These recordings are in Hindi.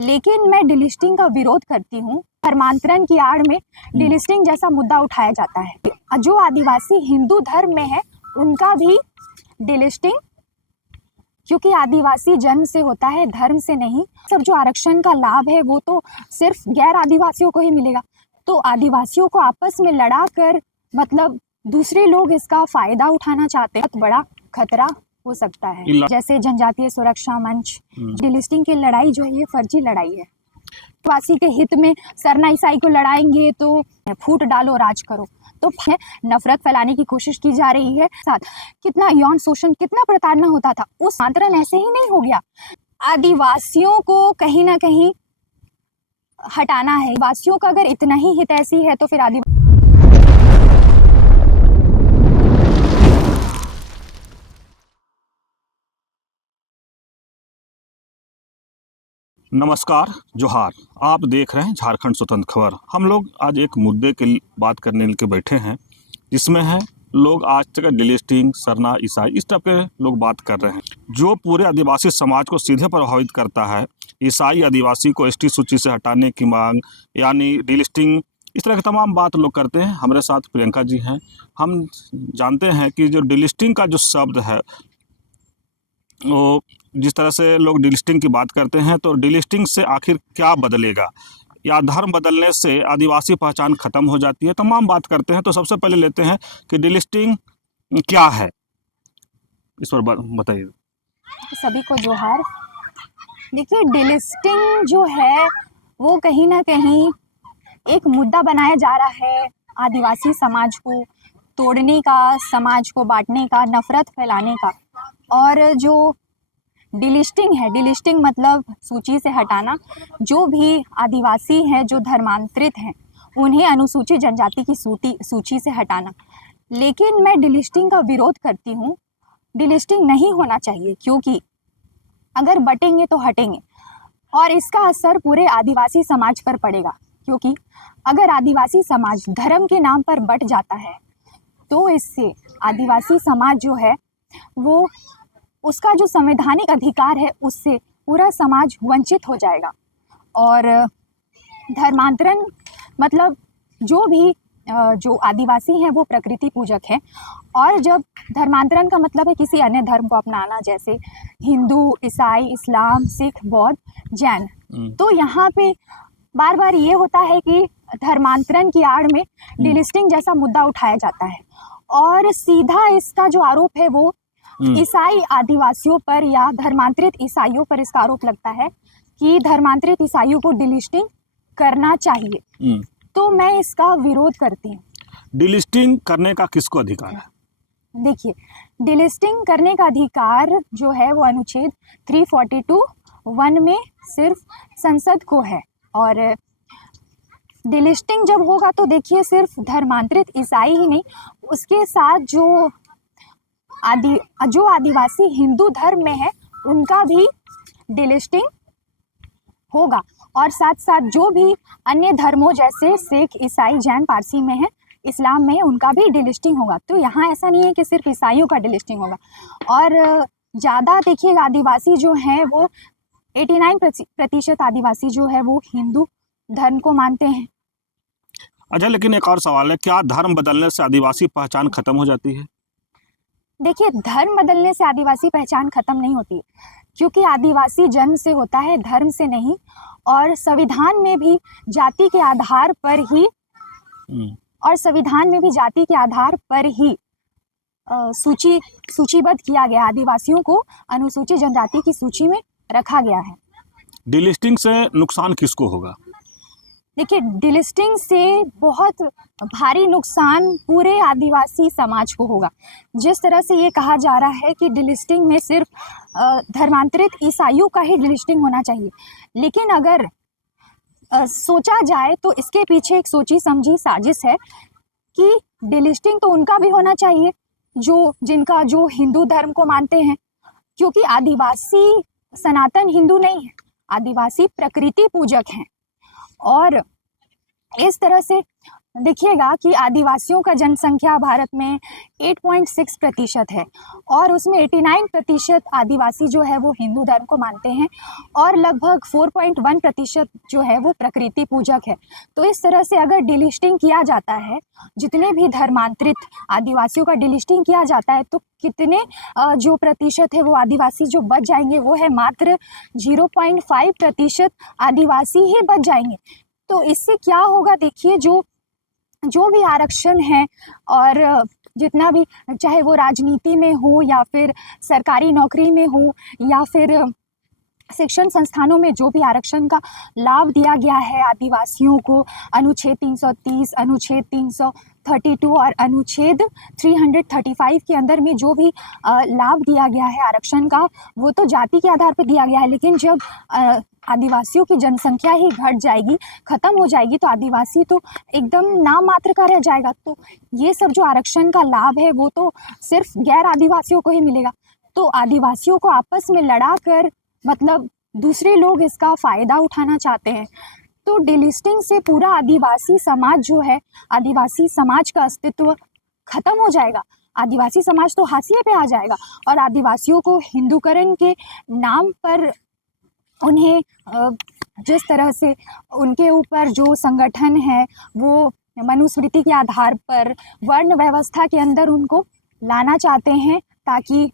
लेकिन मैं डिलिस्टिंग का विरोध करती हूँ। धर्मांतरण की आड़ में डिलिस्टिंग जैसा मुद्दा उठाया जाता है। जो आदिवासी हिंदू धर्म में है उनका भी डिलिस्टिंग, क्योंकि आदिवासी जन्म से होता है, धर्म से नहीं। सब जो आरक्षण का लाभ है वो तो सिर्फ गैर आदिवासियों को ही मिलेगा। तो आदिवासियों को आपस में लड़ा कर मतलब दूसरे लोग इसका फायदा उठाना चाहते हैं, बहुत बड़ा खतरा हो सकता है। जैसे जनजातीय सुरक्षा मंच, डिलिस्टिंग की लड़ाई जो है ये फर्जी लड़ाई है। आदिवासी के हित में सरना ईसाई को लड़ाएंगे तो फूट डालो राज करो, तो नफरत फैलाने की कोशिश की जा रही है। साथ कितना यौन शोषण, कितना प्रताड़ना होता था, उस आंदोलन ऐसे ही नहीं हो गया। आदिवासियों को कहीं ना कहीं हटाना है। आदिवासियों का अगर इतना ही हित ऐसी है तो फिर नमस्कार, जोहार। आप देख रहे हैं झारखंड स्वतंत्र खबर। हम लोग आज एक मुद्दे की बात करने के बैठे हैं, जिसमें है लोग आज तक डिलिस्टिंग, सरना ईसाई, इस तरह के लोग बात कर रहे हैं, जो पूरे आदिवासी समाज को सीधे प्रभावित करता है। ईसाई आदिवासी को एसटी सूची से हटाने की मांग, यानी डिलिस्टिंग, इस तरह की तमाम बात लोग करते हैं। हमारे साथ प्रियंका जी हैं। हम जानते हैं कि जो डिलिस्टिंग का जो शब्द है, वो जिस तरह से लोग डिलिस्टिंग की बात करते हैं, तो डिलिस्टिंग से आखिर क्या बदलेगा, या धर्म बदलने से आदिवासी पहचान खत्म हो जाती है, तमाम बात करते हैं। तो सबसे पहले लेते हैं कि डिलिस्टिंग क्या है, इस पर बताइए। सभी को जोहार। देखिए, डिलिस्टिंग जो है वो कहीं ना कहीं एक मुद्दा बनाया जा रहा है आदिवासी समाज को तोड़ने का, समाज को बांटने का, नफरत फैलाने का। और जो डिलिस्टिंग है, डिलिस्टिंग मतलब सूची से हटाना। जो भी आदिवासी हैं, जो धर्मांतरित हैं, उन्हें अनुसूचित जनजाति की सूची से हटाना। लेकिन मैं डिलिस्टिंग का विरोध करती हूँ। डिलिस्टिंग नहीं होना चाहिए, क्योंकि अगर बटेंगे तो हटेंगे और इसका असर पूरे आदिवासी समाज पर पड़ेगा। क्योंकि अगर आदिवासी समाज धर्म के नाम पर बट जाता है तो इससे आदिवासी समाज जो है वो, उसका जो संवैधानिक अधिकार है उससे पूरा समाज वंचित हो जाएगा। और धर्मांतरण मतलब जो आदिवासी हैं वो प्रकृति पूजक हैं, और जब धर्मांतरण का मतलब है किसी अन्य धर्म को अपनाना, जैसे हिंदू, ईसाई, इस्लाम, सिख, बौद्ध, जैन, तो यहाँ पे बार बार ये होता है कि धर्मांतरण की आड़ में डिलिस्टिंग जैसा मुद्दा उठाया जाता है, और सीधा इसका जो आरोप है वो ईसाई आदिवासियों पर या धर्मांतरित ईसाइयों पर इसका आरोप लगता है कि धर्मांतरित ईसाइयों को डिलिस्टिंग करना चाहिए। तो मैं इसका विरोध करती हूँ। डिलिस्टिंग करने का किसको अधिकार है? देखिए, डिलिस्टिंग करने का अधिकार जो है वो अनुच्छेद 342(1) में सिर्फ संसद को है। और डिलिस्टिंग जब होगा तो देखिए, सिर्फ धर्मांतरित ईसाई ही नहीं, उसके साथ जो आदिवासी हिंदू धर्म में है उनका भी डिलिस्टिंग होगा, और साथ साथ जो भी अन्य धर्मों जैसे सिख, ईसाई, जैन, पारसी में है, इस्लाम में है, उनका भी डिलिस्टिंग होगा। तो यहाँ ऐसा नहीं है कि सिर्फ ईसाइयों का डिलिस्टिंग होगा। और ज़्यादा देखिए, आदिवासी जो हैं वो 89% आदिवासी जो है वो हिंदू धर्म को मानते हैं। अच्छा, लेकिन एक और सवाल है, क्या धर्म बदलने से आदिवासी पहचान खत्म हो जाती है? देखिए, धर्म बदलने से आदिवासी पहचान खत्म नहीं होती है, क्योंकि आदिवासी जन्म से होता है, धर्म से नहीं। और संविधान में भी जाति के आधार पर ही सूचीबद्ध किया गया, आदिवासियों को अनुसूचित जनजाति की सूची में रखा गया है। डिलिस्टिंग से नुकसान किसको होगा? देखिए, डिलिस्टिंग से बहुत भारी नुकसान पूरे आदिवासी समाज को होगा। जिस तरह से ये कहा जा रहा है कि डिलिस्टिंग में सिर्फ धर्मांतरित ईसाइयों का ही डिलिस्टिंग होना चाहिए, लेकिन अगर सोचा जाए तो इसके पीछे एक सोची समझी साजिश है कि डिलिस्टिंग तो उनका भी होना चाहिए जो हिंदू धर्म को मानते हैं, क्योंकि आदिवासी सनातन हिंदू नहीं है, आदिवासी प्रकृति पूजक हैं। और इस तरह से देखिएगा कि आदिवासियों का जनसंख्या भारत में 8.6% है और उसमें 89% आदिवासी जो है वो हिंदू धर्म को मानते हैं और लगभग 4.1% जो है वो प्रकृति पूजक है। तो इस तरह से अगर डिलिस्टिंग किया जाता है, जितने भी धर्मांतरित आदिवासियों का डिलिस्टिंग किया जाता है, तो कितने जो प्रतिशत है वो आदिवासी जो बच जाएंगे वो है मात्र 0.5% आदिवासी ही बच जाएंगे। तो इससे क्या होगा, देखिए जो भी आरक्षण है और जितना भी, चाहे वो राजनीति में हो या फिर सरकारी नौकरी में हो या फिर शिक्षण संस्थानों में, जो भी आरक्षण का लाभ दिया गया है आदिवासियों को, अनुच्छेद 330, अनुच्छेद 332 और अनुच्छेद 335 के अंदर में जो भी लाभ दिया गया है आरक्षण का, वो तो जाति के आधार पर दिया गया है। लेकिन जब आदिवासियों की जनसंख्या ही घट जाएगी, ख़त्म हो जाएगी, तो आदिवासी तो एकदम नाम मात्र का रह जाएगा। तो ये सब जो आरक्षण का लाभ है वो तो सिर्फ गैर आदिवासियों को ही मिलेगा। तो आदिवासियों को आपस में लड़ा कर, मतलब दूसरे लोग इसका फ़ायदा उठाना चाहते हैं। तो डिलिस्टिंग से पूरा आदिवासी समाज जो है, आदिवासी समाज का अस्तित्व खत्म हो जाएगा। आदिवासी समाज तो हाशिए पे आ जाएगा और आदिवासियों को हिंदूकरण के नाम पर उन्हें जिस तरह से उनके ऊपर जो संगठन है वो मनुस्मृति के आधार पर वर्ण व्यवस्था के अंदर उनको लाना चाहते हैं, ताकि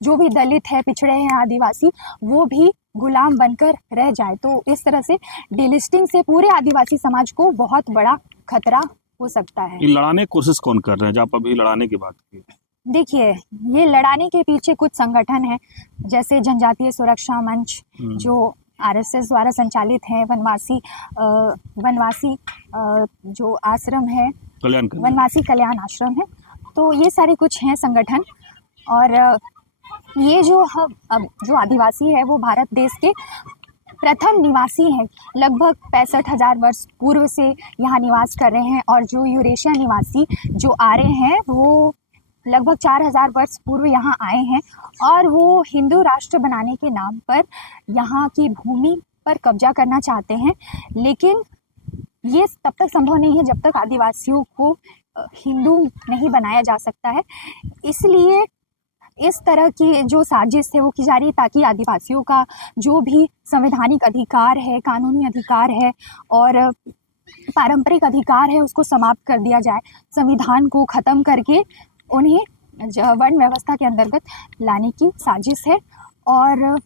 जो भी दलित है, पिछड़े हैं आदिवासी, वो भी गुलाम बनकर रह जाए। तो इस तरह से डिलिस्टिंग से पूरे आदिवासी समाज को बहुत बड़ा खतरा हो सकता है। ये लड़ाने की कोशिश कौन कर रहे हैं, जब आप अभी लड़ाने की बात की? देखिए, ये लड़ाने के पीछे कुछ संगठन हैं, जैसे जनजातीय सुरक्षा मंच जो आरएसएस द्वारा संचालित है, वनवासी जो आश्रम है, वनवासी कल्याण आश्रम है। तो ये सारे कुछ हैं संगठन। और ये जो आदिवासी है वो भारत देश के प्रथम निवासी हैं। लगभग 65,000 वर्ष पूर्व से यहाँ निवास कर रहे हैं और जो यूरेशिया निवासी जो आ रहे हैं वो लगभग 4,000 वर्ष पूर्व यहाँ आए हैं और वो हिंदू राष्ट्र बनाने के नाम पर यहाँ की भूमि पर कब्जा करना चाहते हैं। लेकिन ये तब तक संभव नहीं है जब तक आदिवासियों को हिंदू नहीं बनाया जा सकता है। इसलिए इस तरह की जो साजिश है वो की जा रही है ताकि आदिवासियों का जो भी संवैधानिक अधिकार है, कानूनी अधिकार है और पारंपरिक अधिकार है उसको समाप्त कर दिया जाए। संविधान को ख़त्म करके उन्हें वर्ण व्यवस्था के अंतर्गत लाने की साजिश है और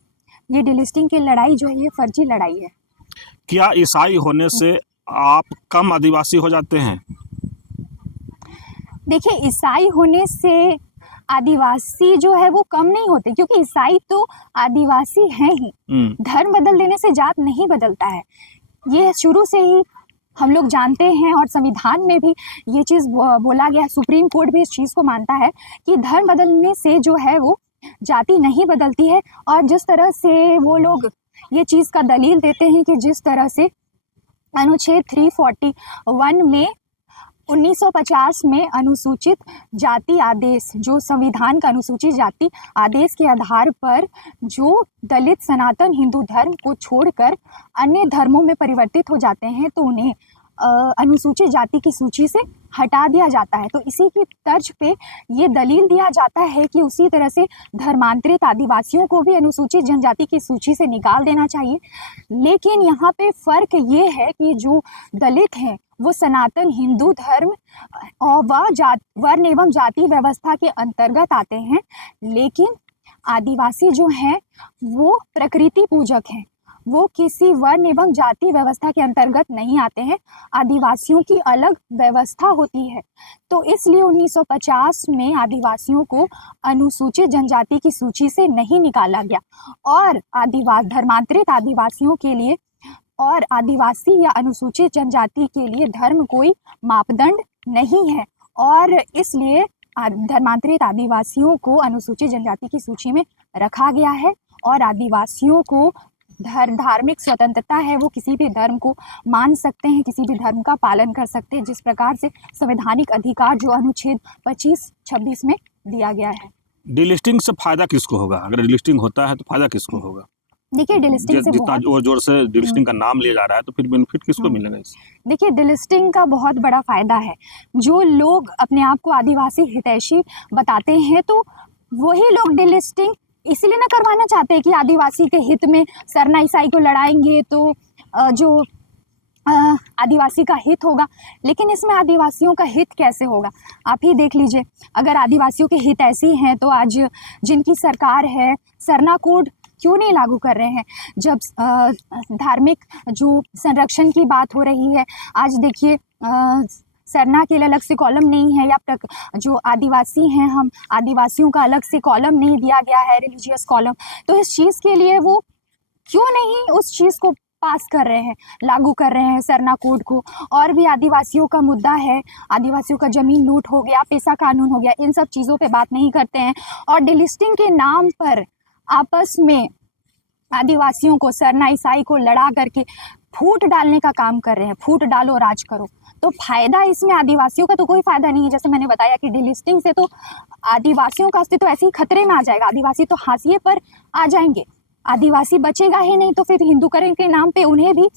ये डिलिस्टिंग की लड़ाई जो है ये फर्जी लड़ाई है। क्या ईसाई होने से आप कम आदिवासी हो जाते हैं? देखिए, ईसाई होने से आदिवासी जो है वो कम नहीं होते, क्योंकि ईसाई तो आदिवासी हैं ही। धर्म बदल देने से जात नहीं बदलता है, ये शुरू से ही हम लोग जानते हैं और संविधान में भी ये चीज़ बोला गया। सुप्रीम कोर्ट भी इस चीज़ को मानता है कि धर्म बदलने से जो है वो जाति नहीं बदलती है। और जिस तरह से वो लोग ये चीज़ का दलील देते हैं कि जिस तरह से अनुच्छेद 341 में 1950 में अनुसूचित जाति आदेश, जो संविधान का अनुसूचित जाति आदेश के आधार पर जो दलित सनातन हिंदू धर्म को छोड़कर अन्य धर्मों में परिवर्तित हो जाते हैं तो उन्हें अनुसूचित जाति की सूची से हटा दिया जाता है। तो इसी की तर्ज पे ये दलील दिया जाता है कि उसी तरह से धर्मांतरित आदिवासियों को भी अनुसूचित जनजाति की सूची से निकाल देना चाहिए। लेकिन यहाँ पे फ़र्क ये है कि जो दलित हैं वो सनातन हिंदू धर्म और वर्ण एवं जाति व्यवस्था के अंतर्गत आते हैं, लेकिन आदिवासी जो हैं वो प्रकृति पूजक हैं, वो किसी वर्ण एवं जाति व्यवस्था के अंतर्गत नहीं आते हैं। आदिवासियों की अलग व्यवस्था होती है। तो इसलिए 1950 में आदिवासियों को अनुसूचित जनजाति की सूची से नहीं निकाला गया और धर्मांतरित आदिवासियों के लिए और आदिवासी या अनुसूचित जनजाति के लिए धर्म कोई मापदंड नहीं है और इसलिए धर्मांतरित आदिवासियों को अनुसूचित जनजाति की सूची में रखा गया है और आदिवासियों को धार्मिक स्वतंत्रता है, वो किसी भी धर्म को मान सकते हैं, किसी भी धर्म का पालन कर सकते हैं, जिस प्रकार से संवैधानिक अधिकार जो अनुच्छेद 25-26 में दिया गया है। डिलिस्टिंग से फ़ायदा किसको होगा? अगर डिलिस्टिंग होता है तो फ़ायदा किसको होगा? देखिए डिलिस्टिंग से जितना बहुत जोर जोर से डिलिस्टिंग का नाम लिया जा रहा है, तो फिर बेनिफिट किसको मिलेगा इससे? देखिए डिलिस्टिंग का बहुत बड़ा फायदा है। जो लोग अपने आप को आदिवासी हितैषी बताते हैं तो वही लोग डिलिस्टिंग इसलिए ना करवाना चाहते हैं कि आदिवासी के हित में सरना ईसाई को लड़ाएंगे तो जो आदिवासी का हित होगा। लेकिन इसमें आदिवासियों का हित कैसे होगा, आप ही देख लीजिए। अगर आदिवासियों के हित ऐसी हैं तो आज जिनकी सरकार है सरना कोड क्यों नहीं लागू कर रहे हैं? जब धार्मिक जो संरक्षण की बात हो रही है, आज देखिए सरना के लिए अलग से कॉलम नहीं है, या जो आदिवासी हैं हम आदिवासियों का अलग से कॉलम नहीं दिया गया है, रिलीजियस कॉलम। तो इस चीज़ के लिए वो क्यों नहीं उस चीज़ को पास कर रहे हैं, लागू कर रहे हैं सरना कोड को। और भी आदिवासियों का मुद्दा है, आदिवासियों का ज़मीन लूट हो गया, पेशा कानून हो गया, इन सब चीज़ों पे बात नहीं करते हैं। और डिलिस्टिंग के नाम पर आपस में आदिवासियों को सरना ईसाई को लड़ा करके फूट डालने का काम कर रहे हैं। फूट डालो राज करो, तो फायदा इसमें आदिवासियों का तो कोई फायदा नहीं है। जैसे मैंने बताया कि डिलिस्टिंग से तो आदिवासियों का अस्तित्व ऐसे ही खतरे में आ जाएगा, आदिवासी तो हाशिए पर आ जाएंगे, आदिवासी बचेगा ही नहीं। तो फिर हिंदूकरण के नाम पे उन्हें भी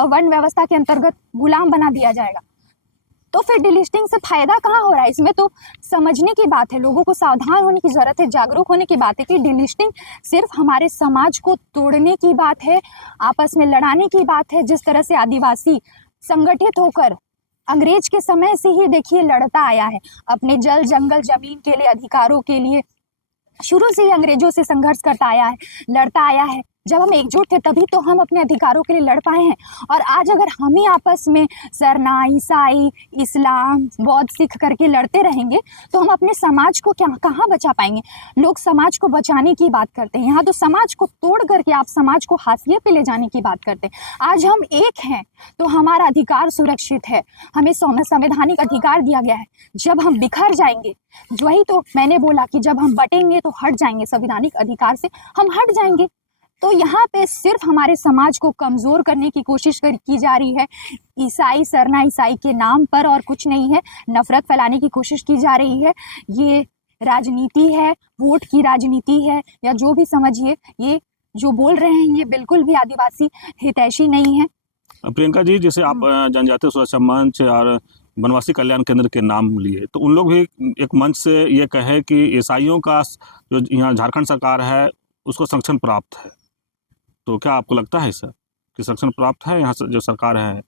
वन व्यवस्था के अंतर्गत गुलाम बना दिया जाएगा। तो फिर डिलिस्टिंग से फायदा कहाँ हो रहा है? इसमें तो समझने की बात है, लोगों को सावधान होने की जरूरत है, जागरूक होने की बात है कि डिलिस्टिंग सिर्फ हमारे समाज को तोड़ने की बात है, आपस में लड़ाने की बात है। जिस तरह से आदिवासी संगठित होकर अंग्रेज के समय से ही देखिए लड़ता आया है अपने जल जंगल जमीन के लिए, अधिकारों के लिए, शुरू से ही अंग्रेजों से संघर्ष करता आया है, लड़ता आया है। जब हम एकजुट थे तभी तो हम अपने अधिकारों के लिए लड़ पाए हैं। और आज अगर हम ही आपस में सरना ईसाई इस्लाम बौद्ध सिख करके लड़ते रहेंगे तो हम अपने समाज को क्या कहाँ बचा पाएंगे? लोग समाज को बचाने की बात करते हैं, यहाँ तो समाज को तोड़ करके आप समाज को हाशिए पे ले जाने की बात करते हैं। आज हम एक हैं तो हमारा अधिकार सुरक्षित है, हमें संवैधानिक अधिकार दिया गया है। जब हम बिखर जाएंगे, वही तो मैंने बोला कि जब हम बटेंगे तो हट जाएंगे, संवैधानिक अधिकार से हम हट जाएंगे। तो यहाँ पे सिर्फ हमारे समाज को कमज़ोर करने की कोशिश की जा रही है ईसाई सरना ईसाई के नाम पर, और कुछ नहीं है। नफरत फैलाने की कोशिश की जा रही है। ये राजनीति है, वोट की राजनीति है, या जो भी समझिए। ये जो बोल रहे हैं ये बिल्कुल भी आदिवासी हितैषी नहीं है। प्रियंका जी, जैसे आप जनजातीय सुरक्षा मंच और वनवासी कल्याण केंद्र के नाम लिए, तो उन लोग भी एक मंच से ये कहे कि ईसाइयों का जो यहाँ झारखंड सरकार है उसको संरक्षण प्राप्त है, तो क्या आपको लगता है सर कि संरक्षण प्राप्त है यहाँ से जो सरकार है?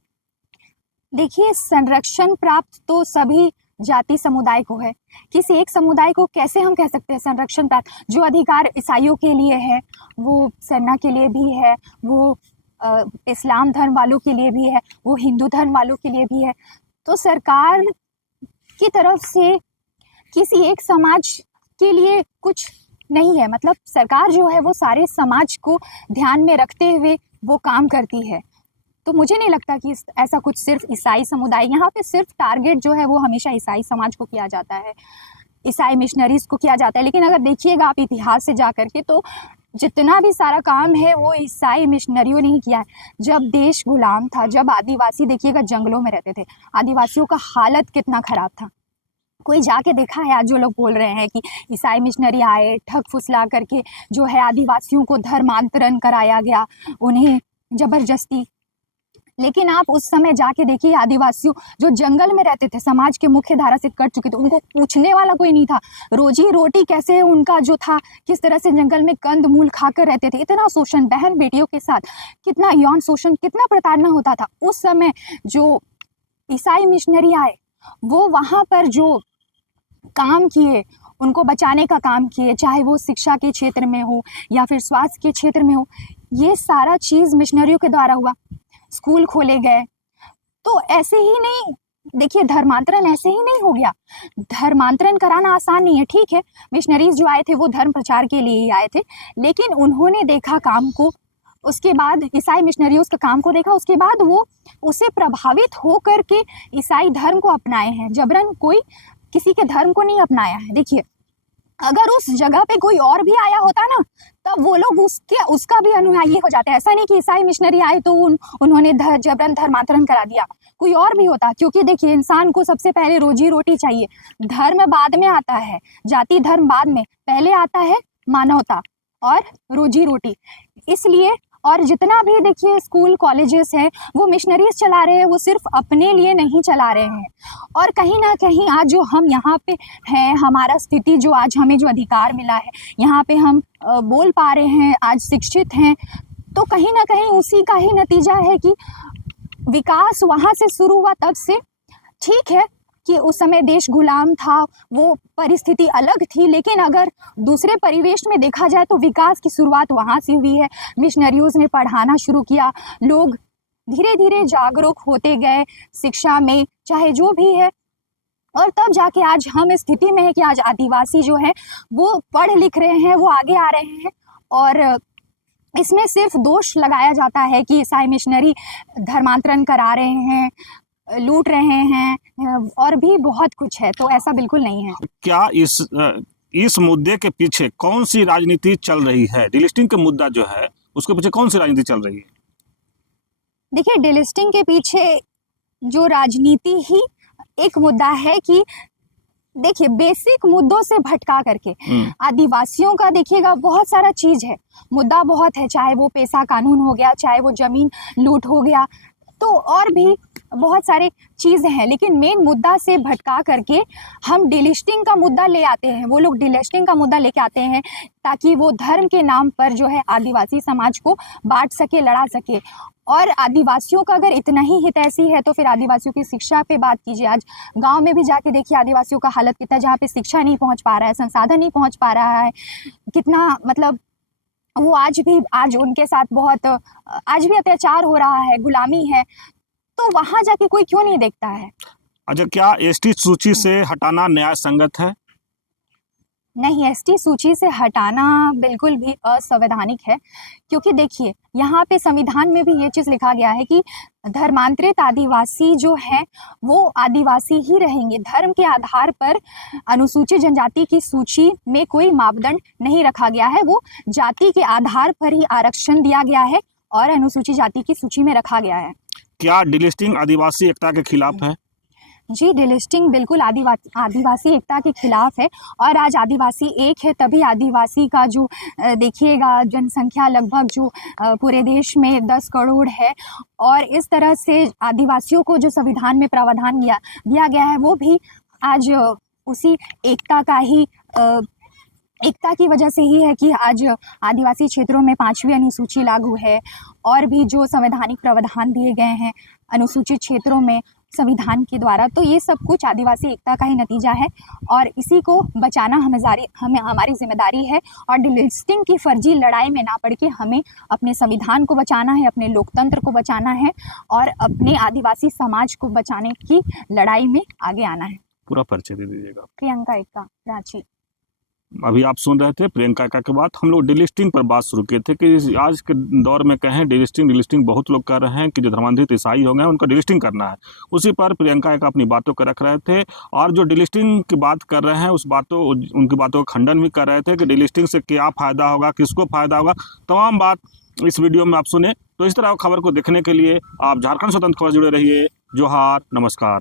देखिए संरक्षण प्राप्त तो सभी जाति समुदाय को है, किसी एक समुदाय को कैसे हम कह सकते हैं संरक्षण प्राप्त? जो अधिकार ईसाइयों के लिए है वो सरना के लिए भी है, वो इस्लाम धर्म वालों के लिए भी है, वो हिंदू धर्म वालों के लिए भी है। तो सरकार की तरफ से किसी एक समाज के लिए कुछ नहीं है, मतलब सरकार जो है वो सारे समाज को ध्यान में रखते हुए वो काम करती है। तो मुझे नहीं लगता कि ऐसा कुछ सिर्फ ईसाई समुदाय, यहाँ पे सिर्फ टारगेट जो है वो हमेशा ईसाई समाज को किया जाता है, ईसाई मिशनरीज को किया जाता है। लेकिन अगर देखिएगा आप इतिहास से जा करके तो जितना भी सारा काम है वो ईसाई मिशनरियों ने ही किया है। जब देश गुलाम था, जब आदिवासी देखिएगा जंगलों में रहते थे, आदिवासियों का हालत कितना खराब था। कोई जाके देखा है? आज जो लोग बोल रहे हैं कि ईसाई मिशनरी आए, ठग फुसला करके जो है आदिवासियों को धर्मांतरण कराया गया, उन्हें जबरदस्ती। लेकिन आप उस समय जाके देखिए आदिवासियों जो जंगल में रहते थे, समाज के मुख्य धारा से कट चुके थे, उनको पूछने वाला कोई नहीं था। रोजी रोटी कैसे उनका जो था, किस तरह से जंगल में कंद मूल खाकर रहते थे। इतना शोषण, बहन बेटियों के साथ कितना यौन शोषण, कितना प्रताड़ना होता था। उस समय जो ईसाई मिशनरी आए वो वहाँ पर जो काम किए, उनको बचाने का काम किए, चाहे वो शिक्षा के क्षेत्र में हो या फिर स्वास्थ्य के क्षेत्र में हो, ये सारा चीज़ मिशनरियों के द्वारा हुआ। स्कूल खोले गए। तो ऐसे ही नहीं, देखिए धर्मांतरण ऐसे ही नहीं हो गया। धर्मांतरण कराना आसान नहीं है, ठीक है, मिशनरीज जो आए थे वो धर्म प्रचार के लिए ही आए थे, लेकिन उन्होंने देखा काम को, उसके बाद ईसाई मिशनरी उसका काम को देखा, उसके बाद वो उससे प्रभावित हो करके ईसाई धर्म को अपनाए हैं। जबरन कोई किसी के धर्म को नहीं अपनाया है। देखिए अगर उस जगह पे कोई और भी आया होता ना, तब वो लोग उसका भी अनुयायी हो जाते हैं। ऐसा नहीं कि ईसाई मिशनरी आए तो उन्होंने जबरन धर्मांतरण करा दिया, कोई और भी होता। क्योंकि देखिए इंसान को सबसे पहले रोजी रोटी चाहिए, धर्म बाद में आता है, जाति धर्म बाद में, पहले आता है मानवता और रोजी रोटी। इसलिए और जितना भी देखिए स्कूल कॉलेजेस हैं वो मिशनरीज चला रहे हैं, वो सिर्फ अपने लिए नहीं चला रहे हैं। और कहीं ना कहीं आज जो हम यहाँ पे हैं, हमारा स्थिति जो आज हमें जो अधिकार मिला है, यहाँ पे हम बोल पा रहे हैं, आज शिक्षित हैं, तो कहीं ना कहीं उसी का ही नतीजा है कि विकास वहाँ से शुरू हुआ। तब से ठीक है कि उस समय देश गुलाम था, वो परिस्थिति अलग थी, लेकिन अगर दूसरे परिवेश में देखा जाए तो विकास की शुरुआत वहाँ से हुई है। मिशनरियों ने पढ़ाना शुरू किया, लोग धीरे धीरे जागरूक होते गए शिक्षा में, चाहे जो भी है, और तब जाके आज हम इस स्थिति में है कि आज आदिवासी जो है वो पढ़ लिख रहे हैं, वो आगे आ रहे हैं। और इसमें सिर्फ दोष लगाया जाता है कि ईसाई मिशनरी धर्मांतरण करा रहे हैं, लूट रहे हैं, और भी बहुत कुछ है, तो ऐसा बिल्कुल नहीं है। क्या इस मुद्दे के पीछे कौन सी राजनीति चल रही है? डिलिस्टिंग का मुद्दा जो है उसके पीछे कौन सी राजनीति चल रही है? देखिए, डिलिस्टिंग के पीछे जो राजनीति ही एक मुद्दा है कि देखिए बेसिक मुद्दों से भटका करके आदिवासियों का देखिएगा बहुत सारा चीज है, मुद्दा बहुत है, चाहे वो पैसा कानून हो गया, चाहे वो जमीन लूट हो गया, तो और भी बहुत सारे चीज़ें हैं, लेकिन मेन मुद्दा से भटका करके हम डिलिस्टिंग का मुद्दा ले आते हैं। वो लोग डिलिस्टिंग का मुद्दा लेके आते हैं ताकि वो धर्म के नाम पर जो है आदिवासी समाज को बांट सके, लड़ा सके। और आदिवासियों का अगर इतना ही हित ऐसी है तो फिर आदिवासियों की शिक्षा पे बात कीजिए। आज गांव में भी जाके देखिए आदिवासियों का हालत कितना, जहाँ पे शिक्षा नहीं पहुँच पा रहा है, संसाधन नहीं पहुँच पा रहा है, कितना मतलब वो आज उनके साथ बहुत आज भी अत्याचार हो रहा है, गुलामी है, तो वहां जाके कोई क्यों नहीं देखता है? अच्छा, क्या एसटी सूची से हटाना न्याय संगत है? नहीं, एसटी सूची से हटाना बिल्कुल भी असंवैधानिक है, क्योंकि देखिए यहाँ पे संविधान में भी ये चीज़ लिखा गया है कि धर्मांतरित आदिवासी जो है वो आदिवासी ही रहेंगे। धर्म के आधार पर अनुसूचित जनजाति की सूची में कोई मापदंड नहीं रखा गया है, वो जाति के आधार पर ही आरक्षण दिया गया है और अनुसूचित जाति की सूची में रखा गया है। क्या डिलिस्टिंग आदिवासी एकता के खिलाफ है? जी, डिलिस्टिंग बिल्कुल आदिवासी एकता के खिलाफ है। और आज आदिवासी एक है तभी आदिवासी का जो देखिएगा जनसंख्या लगभग जो पूरे देश में 10 करोड़ है, और इस तरह से आदिवासियों को जो संविधान में प्रावधान दिया गया है वो भी आज उसी एकता का ही एकता की वजह से ही है कि आज आदिवासी क्षेत्रों में 5वीं अनुसूची लागू है, और भी जो संवैधानिक प्रावधान दिए गए हैं अनुसूचित क्षेत्रों में संविधान के द्वारा, तो ये सब कुछ आदिवासी एकता का ही नतीजा है और इसी को बचाना हमारी जिम्मेदारी है। और डिलिस्टिंग की फर्जी लड़ाई में ना पड़ के हमें अपने संविधान को बचाना है, अपने लोकतंत्र को बचाना है और अपने आदिवासी समाज को बचाने की लड़ाई में आगे आना है। पूरा परिचय दे दीजिएगा। प्रियंका एक्का, रांची। अभी आप सुन रहे थे प्रियंका एक्का के बाद हम लोग डिलिस्टिंग पर बात शुरू किए थे कि आज के दौर में कहें डिलिस्टिंग बहुत लोग कर रहे हैं कि जो धर्मांतरित ईसाई हो गए उनको डिलिस्टिंग करना है। उसी पर प्रियंका एक्का अपनी बातों को रख रहे थे और जो डिलिस्टिंग की बात कर रहे हैं उनकी बातों का खंडन भी कर रहे थे कि डिलिस्टिंग से क्या फ़ायदा होगा, किसको फ़ायदा होगा, तमाम बात इस वीडियो में आप सुने। तो इस तरह खबर को देखने के लिए आप झारखंड स्वतंत्र खबर जुड़े रहिए। जोहार, नमस्कार।